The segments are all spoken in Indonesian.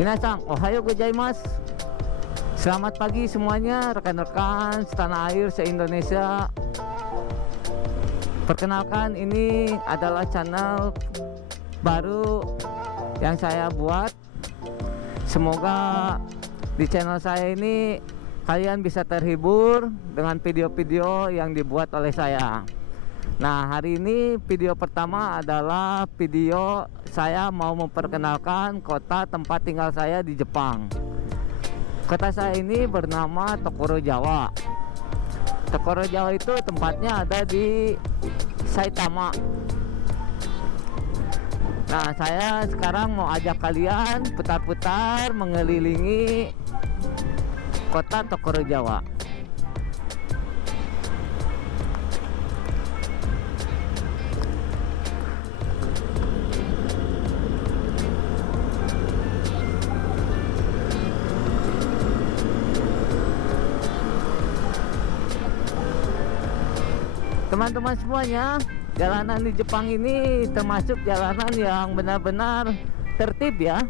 Minasang, ohayo gozaimasu. Selamat pagi semuanya, rekan-rekan setanah air se-Indonesia. Perkenalkan, ini adalah channel baru yang saya buat. Semoga di channel saya ini kalian bisa terhibur dengan video-video yang dibuat oleh saya. Nah, hari ini video pertama adalah video saya mau memperkenalkan kota tempat tinggal saya di Jepang. Kota saya ini bernama Tokoro Jawa. Tokoro Jawa itu tempatnya ada di Saitama. Nah, saya sekarang mau ajak kalian putar-putar mengelilingi kota Tokoro Jawa. Teman-teman semuanya, jalanan di Jepang ini termasuk jalanan yang benar-benar tertib ya.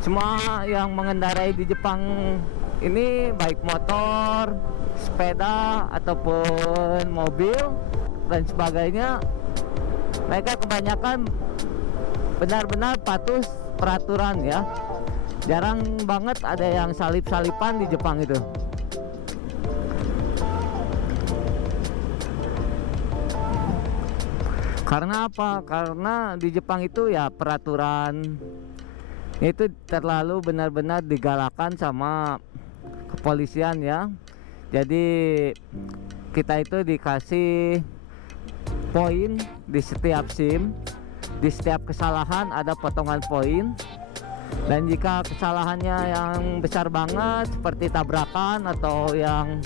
Semua yang mengendarai di Jepang ini baik motor, sepeda ataupun mobil dan sebagainya, mereka kebanyakan benar-benar patuh peraturan ya. Jarang banget ada yang salip-salipan di Jepang itu. Karena apa? Karena di Jepang itu ya peraturan itu terlalu benar-benar digalakan sama kepolisian ya. Jadi kita itu dikasih poin di setiap SIM, di setiap kesalahan ada potongan poin. Dan jika kesalahannya yang besar banget seperti tabrakan atau yang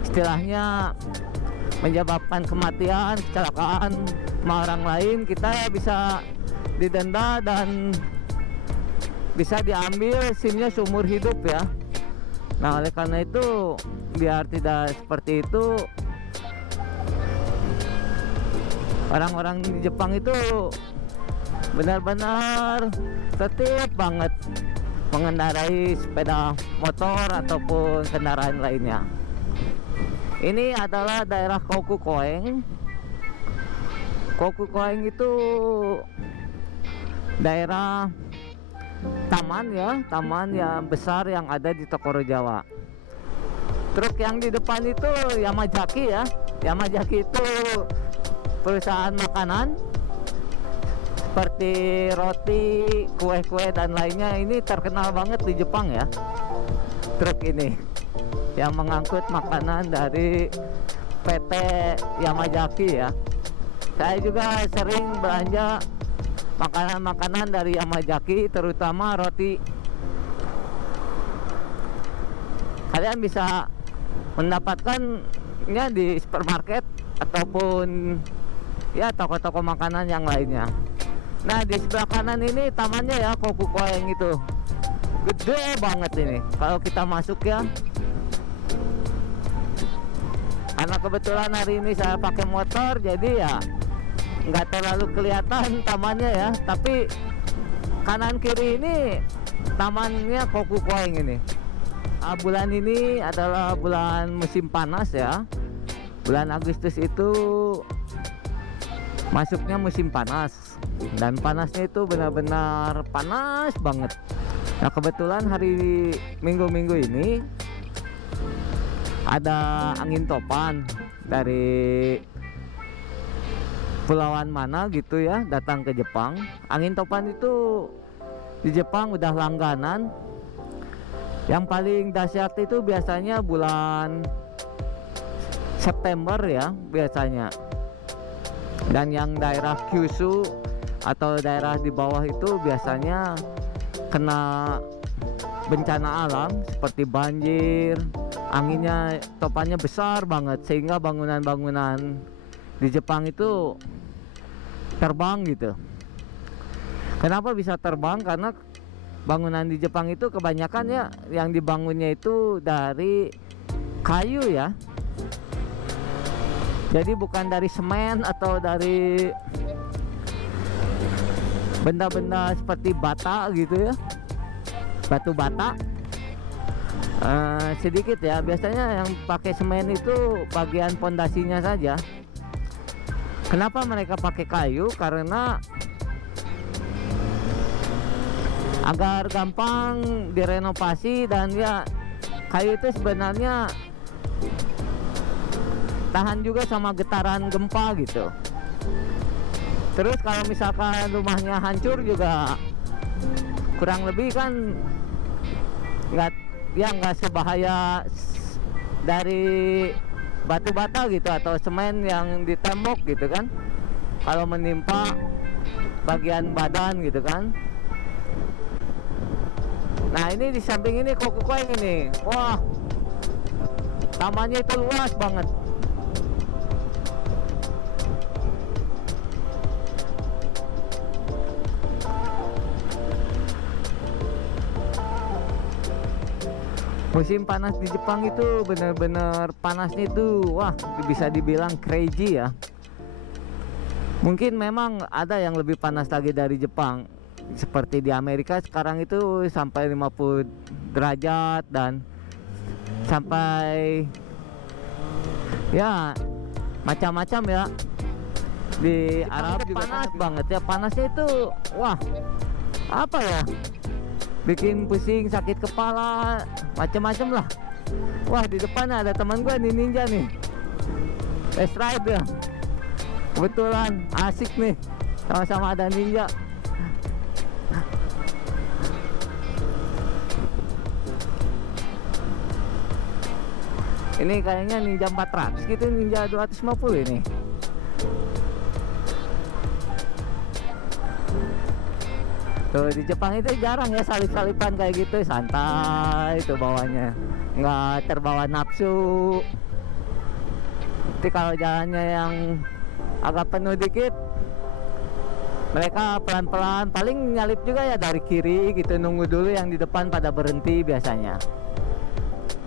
istilahnya menyebabkan kematian, kecelakaan sama orang lain, kita bisa didenda dan bisa diambil SIM-nya seumur hidup ya. Nah, oleh karena itu biar tidak seperti itu, orang-orang di Jepang itu benar-benar tertib banget mengendarai sepeda motor ataupun kendaraan lainnya. Ini adalah daerah Kokukoeng. Kokukoeng itu daerah taman ya, taman yang besar yang ada di Tokoro Jawa. Truk yang di depan itu Yamazaki ya. Yamazaki itu perusahaan makanan seperti roti, kue-kue dan lainnya. Ini terkenal banget di Jepang ya, truk ini yang mengangkut makanan dari PT Yamazaki ya. Saya juga sering belanja makanan-makanan dari Yamazaki, terutama roti. Kalian bisa mendapatkannya di supermarket ataupun ya toko-toko makanan yang lainnya. Nah, di sebelah kanan ini tamannya ya, Kokukoeng itu gede banget ini kalau kita masuk ya. Karena kebetulan hari ini saya pakai motor, jadi ya nggak terlalu kelihatan tamannya ya. Tapi kanan kiri ini tamannya Kokukoeng ini. Bulan ini adalah bulan musim panas ya. Bulan Agustus itu masuknya musim panas, dan panasnya itu benar-benar panas banget. Nah, kebetulan hari minggu-minggu ini ada angin topan dari pulauan mana gitu ya datang ke Jepang. Angin topan itu di Jepang udah langganan. Yang paling dahsyat itu biasanya bulan September ya biasanya. Dan yang daerah Kyushu atau daerah di bawah itu biasanya kena bencana alam seperti banjir. Anginnya, topannya besar banget sehingga bangunan-bangunan di Jepang itu terbang gitu. Kenapa bisa terbang? Karena bangunan di Jepang itu kebanyakan ya yang dibangunnya itu dari kayu ya. Jadi bukan dari semen atau dari benda-benda seperti bata gitu ya, batu bata. Sedikit ya, biasanya yang pakai semen itu bagian pondasinya saja. Kenapa mereka pakai kayu? Karena agar gampang direnovasi, dan ya kayu itu sebenarnya tahan juga sama getaran gempa gitu. Terus kalau misalkan rumahnya hancur juga kurang lebih kan nggak sebahaya dari batu bata gitu atau semen yang di tembok gitu kan, kalau menimpa bagian badan gitu kan. Nah ini di samping ini Kokukoeng ini, wah tamannya itu luas banget. Musim panas di Jepang itu bener-bener panasnya itu, wah bisa dibilang crazy ya. Mungkin memang ada yang lebih panas lagi dari Jepang, seperti di Amerika sekarang itu sampai 50 derajat dan sampai ya macam-macam ya. Di Arab juga panas banget ya, panasnya itu wah apa ya, bikin pusing, sakit kepala, macam-macam lah. Wah di depan ada teman gue nih, ninja nih, test ride ya, kebetulan asik nih, sama-sama ada ninja. Ini kayaknya ninja 400 gitu, ninja 250 ini. Tuh di Jepang itu jarang ya salip-salipan kayak gitu, santai itu bawanya, nggak terbawa nafsu. Tapi kalau jalannya yang agak penuh dikit, mereka pelan-pelan, paling nyalip juga ya dari kiri gitu, nunggu dulu yang di depan pada berhenti biasanya.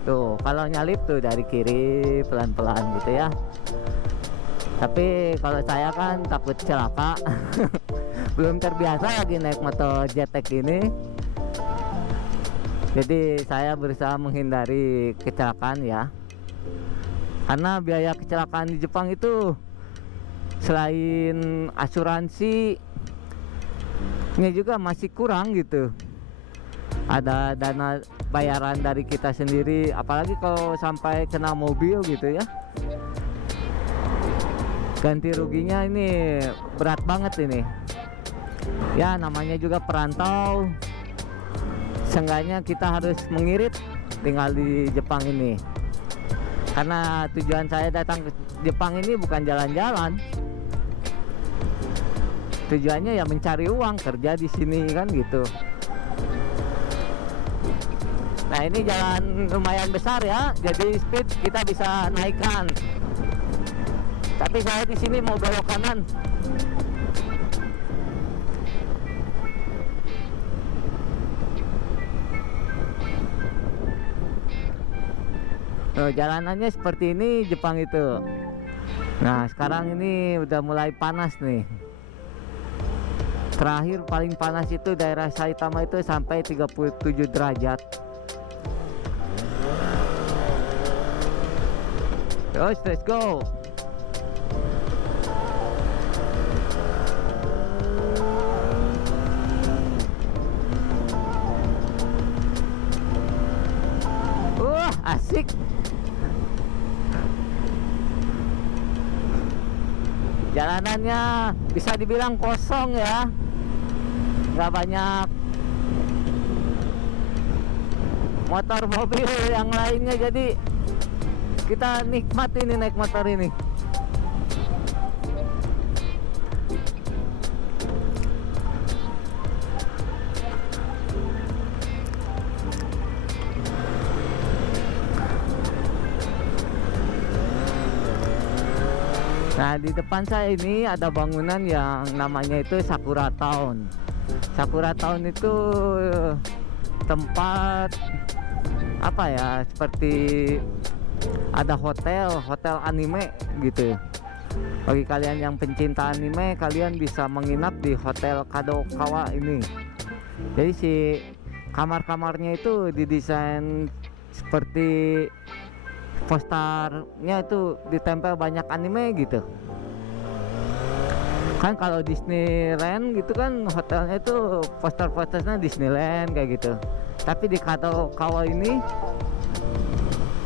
Tuh kalau nyalip tuh dari kiri pelan-pelan gitu ya. Tapi kalau saya kan takut celaka. Belum terbiasa lagi naik motor JTEK ini, jadi saya berusaha menghindari kecelakaan ya, karena biaya kecelakaan di Jepang itu selain asuransi ini juga masih kurang gitu. Ada dana bayaran dari kita sendiri, apalagi kalau sampai kena mobil gitu ya, ganti ruginya ini berat banget ini. Ya namanya juga perantau, seenggaknya kita harus mengirit tinggal di Jepang ini, karena tujuan saya datang ke Jepang ini bukan jalan-jalan, tujuannya ya mencari uang, kerja di sini kan gitu. Nah ini jalan lumayan besar ya, jadi speed kita bisa naikkan, tapi saya di sini mau belok kanan. Jalanannya seperti ini Jepang itu. Nah sekarang ini udah mulai panas nih. Terakhir paling panas itu daerah Saitama itu sampai 37 derajat. Terus let's go. Asik. Jalanannya bisa dibilang kosong ya, nggak banyak motor mobil yang lainnya, jadi kita nikmat ini naik motor ini. Nah di depan saya ini ada bangunan yang namanya itu Sakura Town. Sakura Town itu tempat apa ya, seperti ada hotel anime gitu. Bagi kalian yang pencinta anime, kalian bisa menginap di Hotel Kadokawa ini. Jadi si kamar-kamarnya itu didesain seperti posternya itu ditempel banyak anime gitu. Kan kalau Disneyland gitu kan hotelnya itu poster-posternya Disneyland kayak gitu. Tapi di Kadokawa ini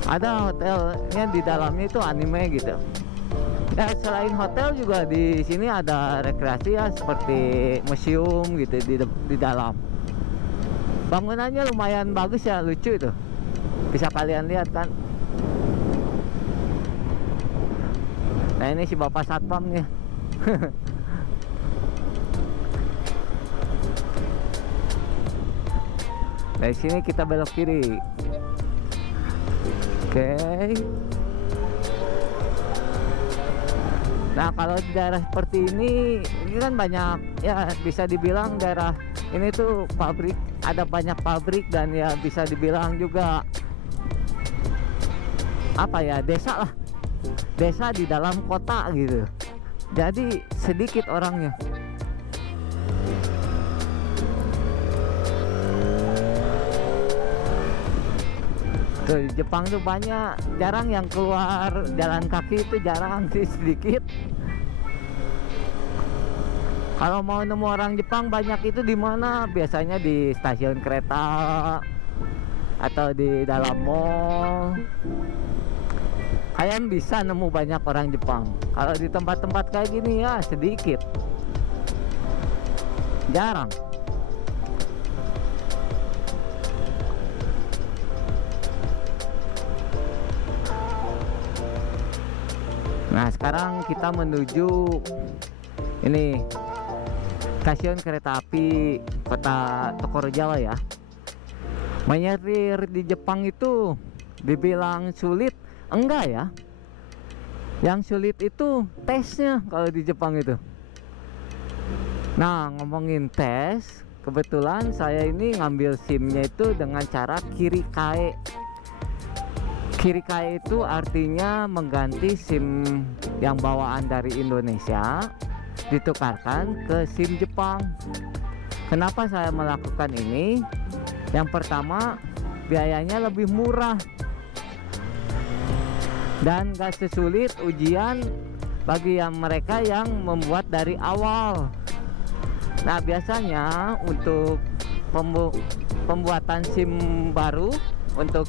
ada hotelnya di dalamnya itu anime gitu. Ya selain hotel juga di sini ada rekreasi ya seperti museum gitu di dalam. Bangunannya lumayan bagus ya, lucu itu. Bisa kalian lihat kan. Nah ini si bapak satpamnya. Dari sini kita belok kiri. Oke. Nah kalau di daerah seperti ini kan banyak ya, bisa dibilang daerah ini tuh pabrik, ada banyak pabrik dan ya bisa dibilang juga apa ya, desa lah, desa di dalam kota gitu. Jadi sedikit orangnya. Tuh, di Jepang tuh banyak, jarang yang keluar jalan kaki itu, jarang sih, sedikit. Kalau mau nemu orang Jepang banyak itu di mana? Biasanya di stasiun kereta atau di dalam mall. Kalian bisa nemu banyak orang Jepang. Kalau di tempat-tempat kayak gini ya sedikit, jarang. Nah sekarang kita menuju ini stasiun kereta api kota Tokugawa ya. Menyetir di Jepang itu dibilang sulit, enggak ya. Yang sulit itu tesnya kalau di Jepang itu. Nah ngomongin tes, kebetulan saya ini ngambil SIM-nya itu dengan cara kirikae. Kirikae itu artinya mengganti SIM yang bawaan dari Indonesia ditukarkan ke SIM Jepang. Kenapa saya melakukan ini? Yang pertama, biayanya lebih murah dan gak sesulit ujian bagi yang mereka yang membuat dari awal. Nah biasanya untuk pembuatan SIM baru untuk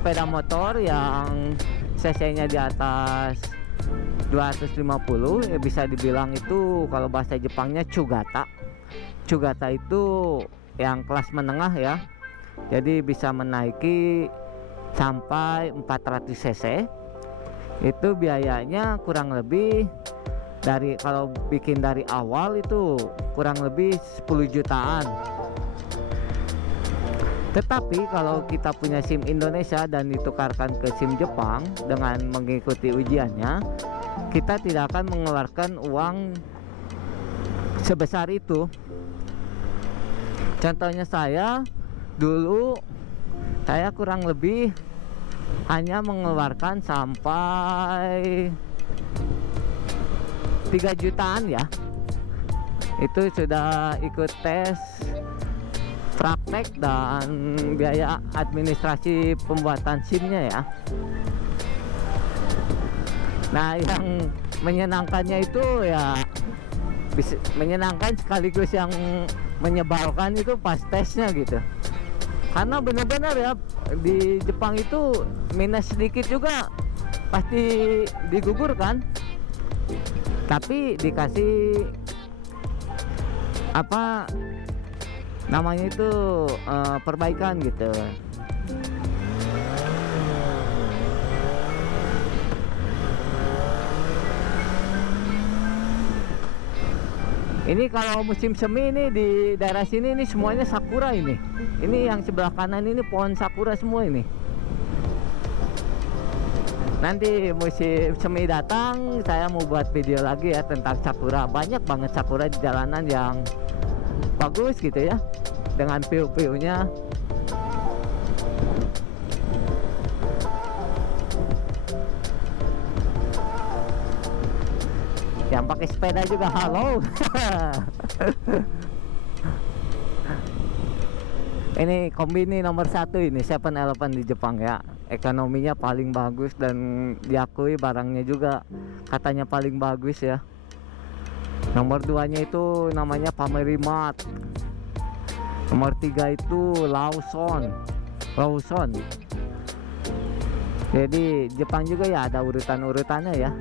sepeda motor yang cc-nya di atas 250 ya, bisa dibilang itu kalau bahasa Jepangnya Chugata. Chugata itu yang kelas menengah ya. Jadi bisa menaiki sampai 400 cc. Itu biayanya kurang lebih dari, kalau bikin dari awal itu kurang lebih 10 jutaan. Tetapi kalau kita punya SIM Indonesia dan ditukarkan ke SIM Jepang dengan mengikuti ujiannya, kita tidak akan mengeluarkan uang sebesar itu. Contohnya saya dulu, saya kurang lebih hanya mengeluarkan sampai 3 jutaan ya. Itu sudah ikut tes, praktek dan biaya administrasi pembuatan SIM-nya ya. Nah yang menyenangkannya itu ya, menyenangkan sekaligus yang menyebalkan itu pas tesnya gitu. Karena benar-benar ya di Jepang itu minus sedikit juga pasti digugurkan. Tapi dikasih apa namanya itu perbaikan gitu. Ini kalau musim semi ini di daerah sini ini semuanya sakura ini. Ini yang sebelah kanan ini pohon sakura semua ini. Nanti musim semi datang saya mau buat video lagi ya tentang sakura. Banyak banget sakura di jalanan yang bagus gitu ya, dengan view-view-nya. pakai sepeda juga halo. Ini kombini nomor 1 ini 7-Eleven di Jepang ya. Ekonominya paling bagus dan diakui barangnya juga katanya paling bagus ya. Nomor 2 nya itu namanya Family-Mart. Nomor 3 itu Lawson. Jadi Jepang juga ya ada urutan-urutannya ya.